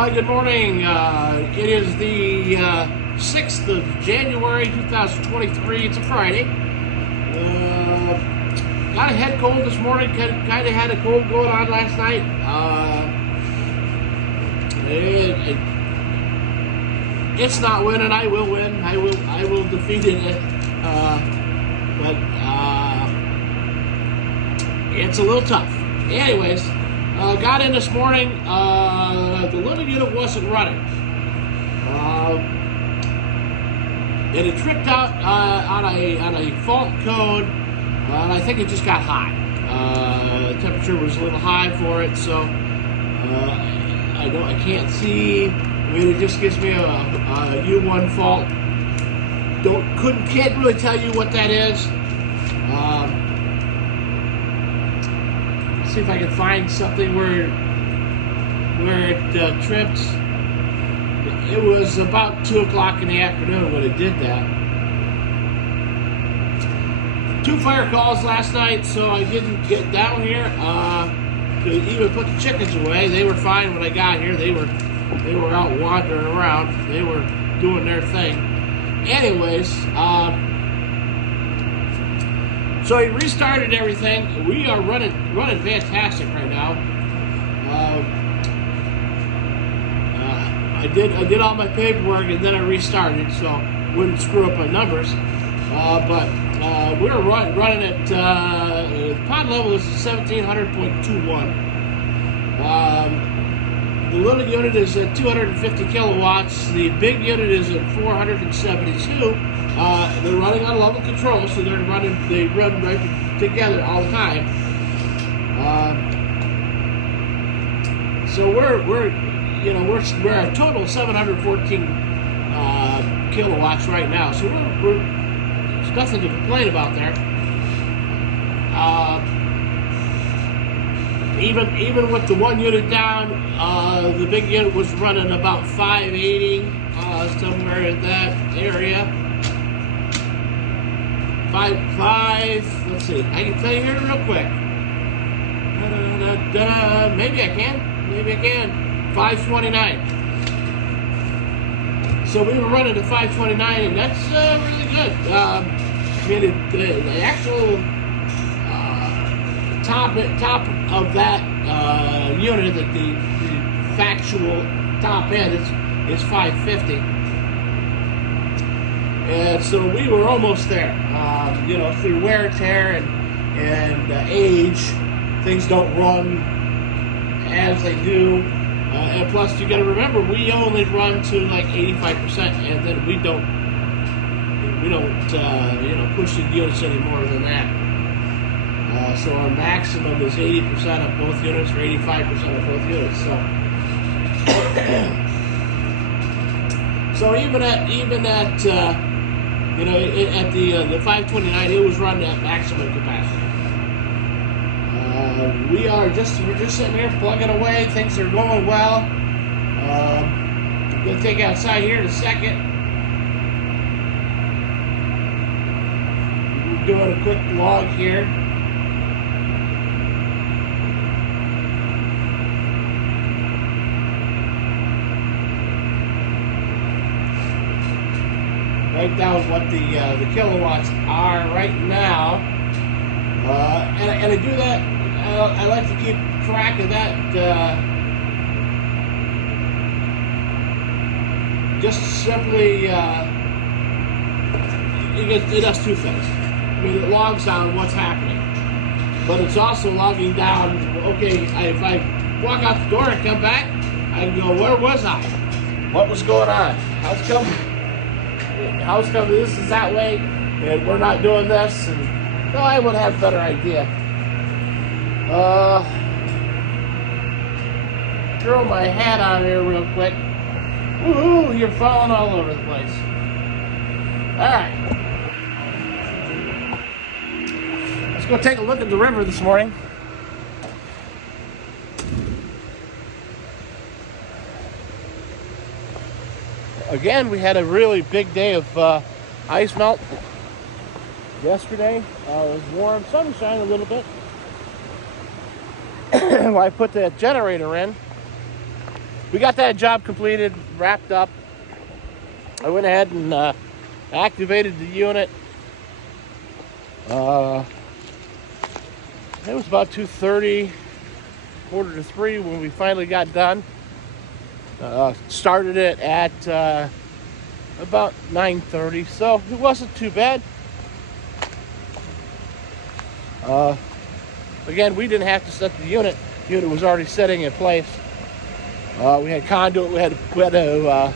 Hi, good morning. It is the 6th of January 2023. It's a Friday. Got a head cold this morning. Kind of had a cold going on last night. It's not winning. I will win. I will defeat it. But it's a little tough. Anyways, got in this morning. The living unit wasn't running. It had tripped out on a fault code, and I think it just got hot. The temperature was a little high for it, so I can't see. I mean, it just gives me a U1 fault. Can't really tell you what that is. See if I can find something where it tripped. It was about 2 o'clock in the afternoon when it did that. 2 fire calls last night, so I didn't get down here to even put the chickens away. They were fine when I got here. They were out wandering around. They were doing their thing. Anyways, so he restarted everything. We are running fantastic right now. I did all my paperwork and then I restarted, so wouldn't screw up my numbers. But we're running at pod level is 1700.21. The little unit is at 250 kilowatts. The big unit is at 472. They're running on level control, so they run right together all the time. So we're a total of 714 kilowatts right now. So there's nothing to complain about there. Even with the one unit down, the big unit was running about 580, somewhere in that area. 5. Let's see. I can tell you here real quick. Maybe I can. 529. So we were running to 529, and that's really good. I mean, the actual top of that unit, the factual top end is 550. And so we were almost there. Through wear and tear and age, things don't run as they do. And plus, you got to remember, we only run to like 85%, and then we don't push the units any more than that. So our maximum is 80% of both units, or 85% of both units. So even at the 529, it was running at maximum capacity. We're just sitting here plugging away. Things are going well. I'm gonna take it outside here in a second. We're doing a quick log here. Write down what the kilowatts are right now, and I do that. I like to keep track of that. Just simply, it does two things. I mean, it logs down what's happening, but it's also logging down. Okay, if I walk out the door and come back, I can go, where was I? What was going on? How's come this is that way, and we're not doing this? And so I would have a better idea. Throw my hat on here real quick. Woohoo! You're falling all over the place. Alright. Let's go take a look at the river this morning. Again, we had a really big day of ice melt yesterday. It was warm, sunshine a little bit. Well, I put the generator in. we got that job completed, wrapped up. I went ahead and activated the unit. It was about 2:30, quarter to 3 when we finally got done. Started it at about 9:30, so it wasn't too bad. Again, we didn't have to set the unit. The unit was already setting in place. We had conduit. We had to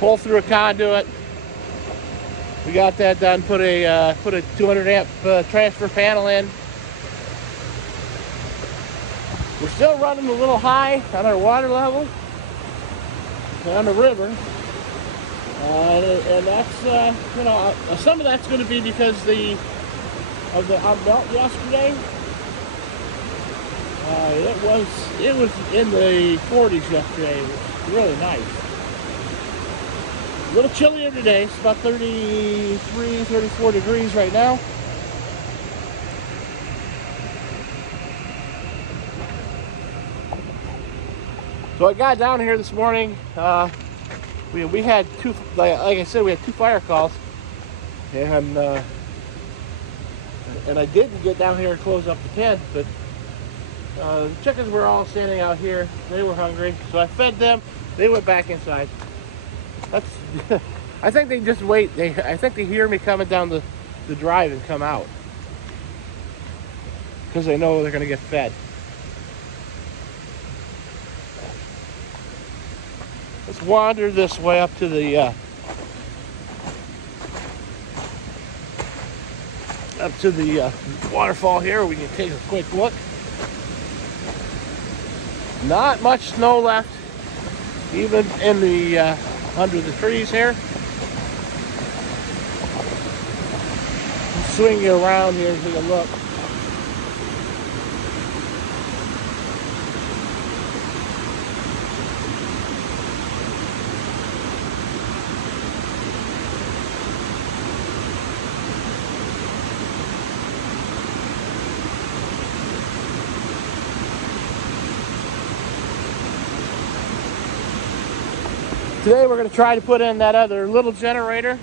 pull through a conduit. We got that done. Put a 200 amp transfer panel in. We're still running a little high on our water level on the river, and that's some of that's going to be because of the melt yesterday. It was in the 40s yesterday. It was really nice. A little chillier today. It's about 33, 34 degrees right now. So I got down here this morning. We had two, like I said, we had 2 fire calls, and I didn't get down here and close up the tent, but the chickens were all standing out here. They were hungry, so I fed them. They went back inside. That's I think they just wait. I think they hear me coming down the drive and come out because they know they're going to get fed. Let's wander this way up to the waterfall here. We can take a quick look. Not much snow left, even in the under the trees here. Swing you around here and take a look. Today we're going to try to put in that other little generator.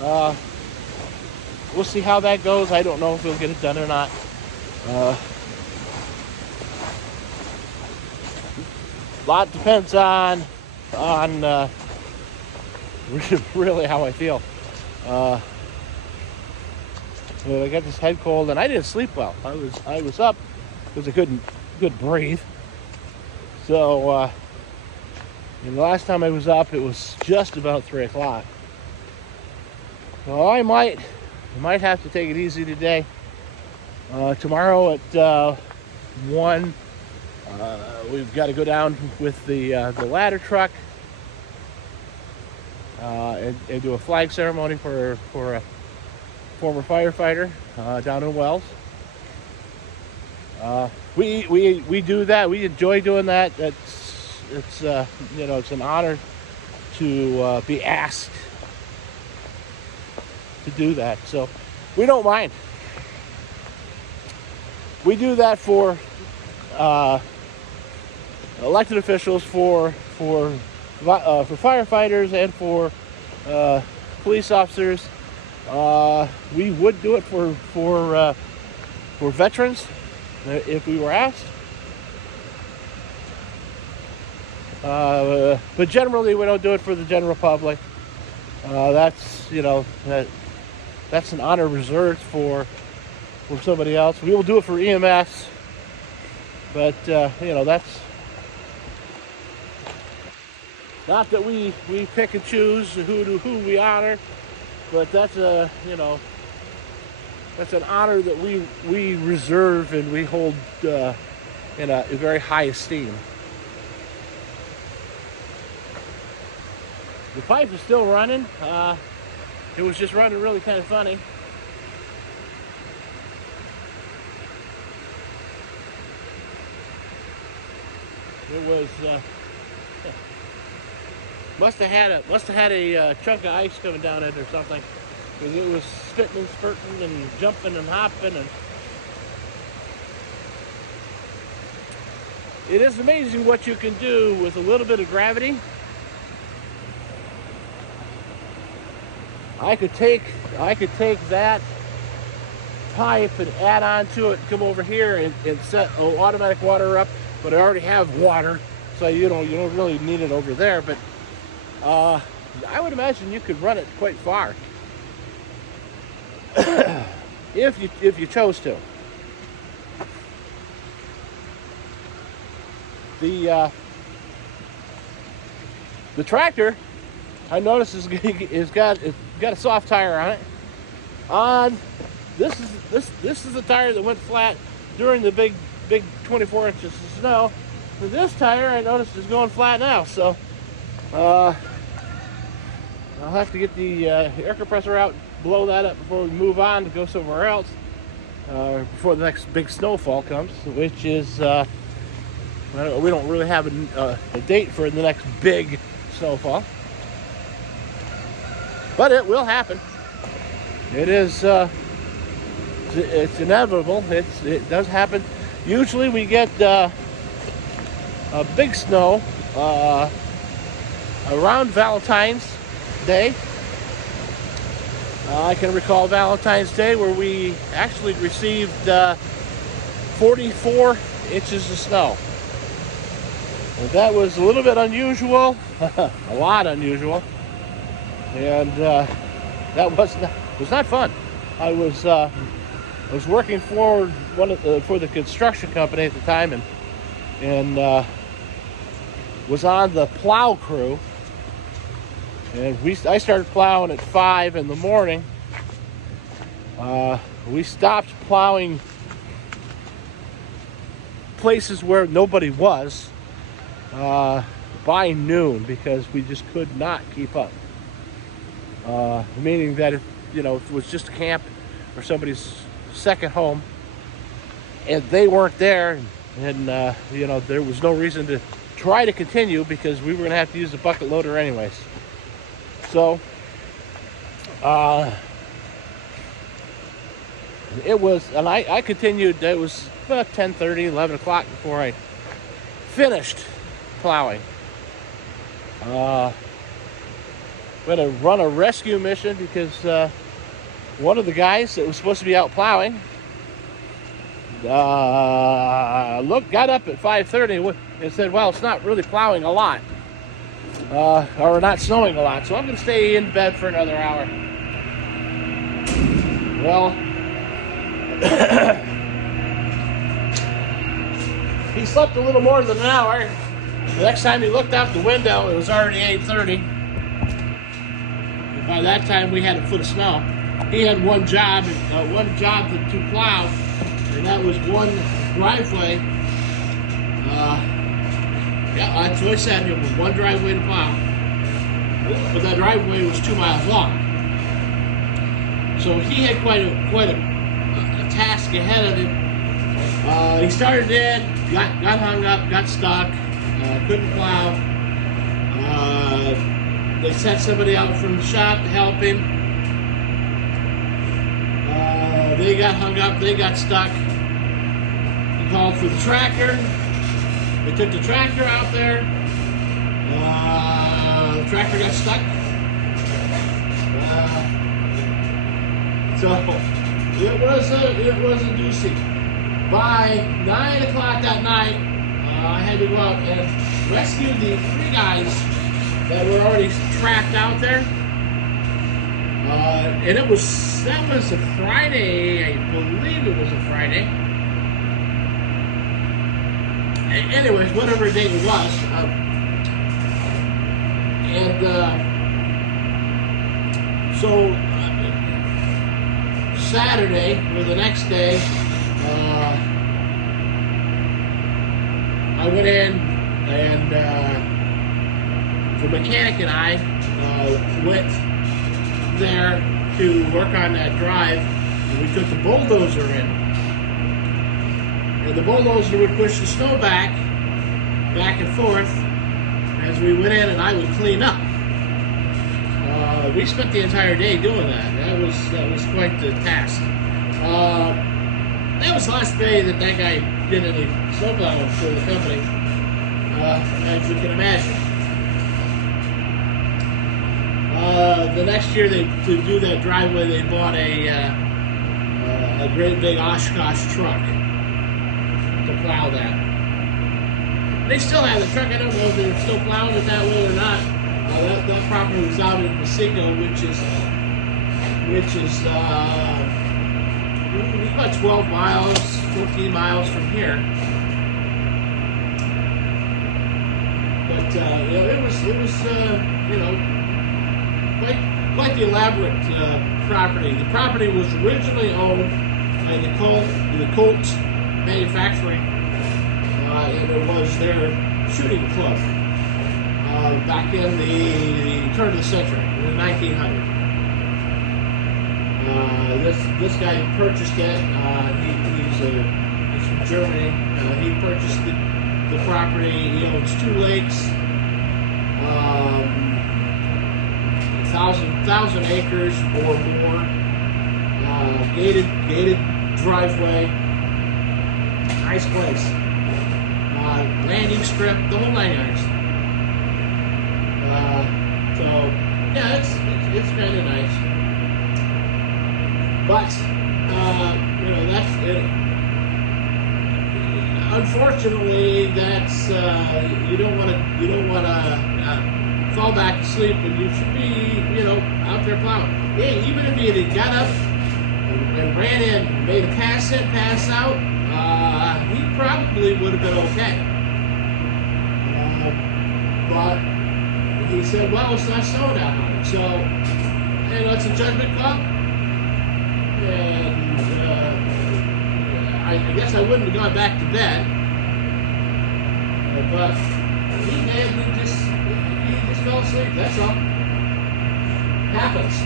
We'll see how that goes. I don't know if we'll get it done or not. A lot depends on really how I feel. I got this head cold and I didn't sleep well. I was up because I couldn't breathe. So and the last time I was up, it was just about 3 o'clock. So I might have to take it easy today. Tomorrow at 1, we've got to go down with the ladder truck and do a flag ceremony for a former firefighter down in Wells. We do that. We enjoy doing that. It's an honor to be asked to do that. So we don't mind. We do that for elected officials, for firefighters, and for police officers. We would do it for veterans if we were asked. But generally we don't do it for the general public. That's an honor reserved for somebody else. We will do it for EMS, but that's not that we pick and choose who we honor, but that's that's an honor that we reserve and we hold in a very high esteem. The pipe is still running. It was just running really kind of funny. It was must have had a chunk of ice coming down it or something, because it was spitting and spurting and jumping and hopping, and it is amazing what you can do with a little bit of gravity. I could take that pipe and add on to it, come over here and set automatic water up, but I already have water, so you don't really need it over there. But I would imagine you could run it quite far if you chose to. The tractor, I noticed, is got a soft tire on it. This is the tire that went flat during the big 24 inches of snow. And this tire, I noticed, is going flat now. So I'll have to get the air compressor out, blow that up before we move on to go somewhere else, before the next big snowfall comes, which is we don't really have a date for the next big snowfall, but it will happen. It is it's inevitable. It does happen. Usually we get a big snow around Valentine's Day. I can recall Valentine's Day where we actually received 44 inches of snow. And that was a little bit unusual, a lot unusual, and that was not fun. I was working for for the construction company at the time, and was on the plow crew. And I started plowing at 5 in the morning. We stopped plowing places where nobody was by noon because we just could not keep up. Meaning that if it was just a camp or somebody's second home and they weren't there, and there was no reason to try to continue because we were going to have to use the bucket loader anyways. So it was, and I continued. It was about 10:30, 11 o'clock before I finished plowing. We had to run a rescue mission because one of the guys that was supposed to be out plowing got up at 5:30 and said, well, it's not really plowing a lot, or not snowing a lot, so I'm going to stay in bed for another hour. Well, he slept a little more than an hour. The next time he looked out the window, it was already 8:30. By that time, we had a foot of snow. He had one job to plow, and that was one driveway. That's what I said. It was one driveway to plow, but that driveway was 2 miles long. So he had quite a task ahead of him. He started in, got hung up, got stuck, couldn't plow. They sent somebody out from the shop to help him. They got hung up, they got stuck. He called for the tractor. They took the tractor out there. The tractor got stuck. So it was a doozy. By 9 o'clock that night, I had to go out and rescue the 3 guys that were already trapped out there. And that was a Friday, I believe it was a Friday. Anyways, whatever date it was. So Saturday, or the next day, I went in and the mechanic and I went there to work on that drive, and we took the bulldozer in. And the bulldozer would push the snow back and forth as we went in, and I would clean up. We spent the entire day doing that. That was quite the task. That was the last day that guy get any snowplowing for the company, as you can imagine. The next year, to do that driveway, they bought a great big Oshkosh truck to plow that. They still have the truck. I don't know if they're still plowing it that way or not. That property was out in Masico, which is about 12 miles, 14 miles from here. But it was quite the elaborate property. The property was originally owned by the Colt Manufacturing, and it was their shooting club back in the turn of the century, in the 1900s. This guy purchased it. He's from Germany. He purchased the property. He owns 2 lakes, 1,000 acres or more. Gated driveway. Nice place. Landing strip, the whole 9 yards. So yeah, it's kind of nice. But that's it. Unfortunately, that's you don't want to fall back to sleep, and you should be out there plowing. Hey, even if you had got up and ran in, made a pass in, pass out, he probably would have been okay. But he said, well, it's not snowing that hard. So, it's a judgment call. And I guess I wouldn't have gone back to bed. But he just fell asleep. That's all. Happens.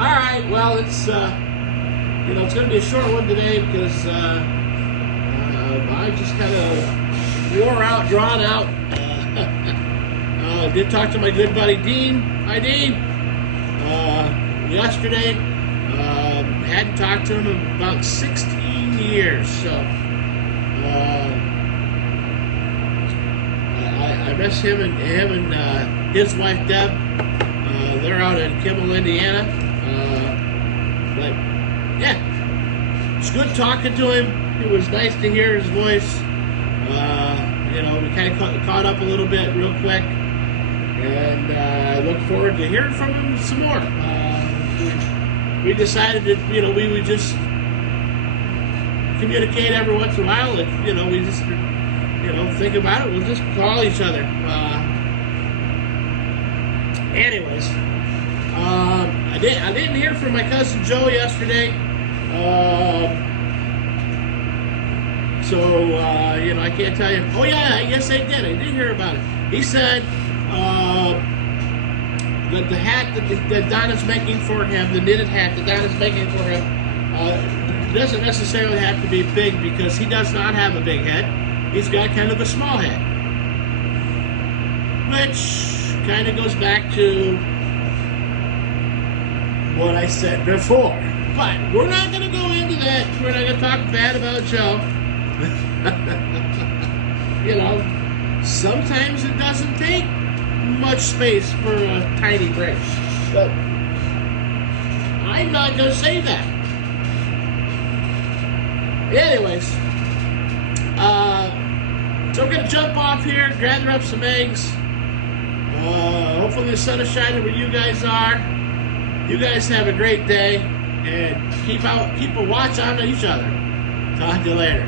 All right. Well, it's it's going to be a short one today because I just kind of wore out, drawn out. Did talk to my good buddy Dean. Hi, Dean. Yesterday, hadn't talked to him in about 16 years. So I miss him and his wife Deb. They're out in Kimball, Indiana. But yeah, it's good talking to him. It was nice to hear his voice. We kind of caught up a little bit real quick, and I look forward to hearing from him some more. We decided that we would just communicate every once in a while. If we just think about it, we'll just call each other. Anyways, I didn't hear from my cousin Joe yesterday. So, I can't tell you. Oh, yeah, yes, I did. I did hear about it. He said the hat that Donna's making for him, the knitted hat that Donna's making for him, doesn't necessarily have to be big because he does not have a big head. He's got kind of a small head. Which kind of goes back to what I said before. But we're not going to go into that. We're not going to talk bad about Joe. Sometimes it doesn't take much space for a tiny brain. But I'm not going to say that. Anyways, so we're going to jump off here, gather up some eggs. Hopefully the sun is shining where you guys are. You guys have a great day, and keep a watch on each other. Talk to you later.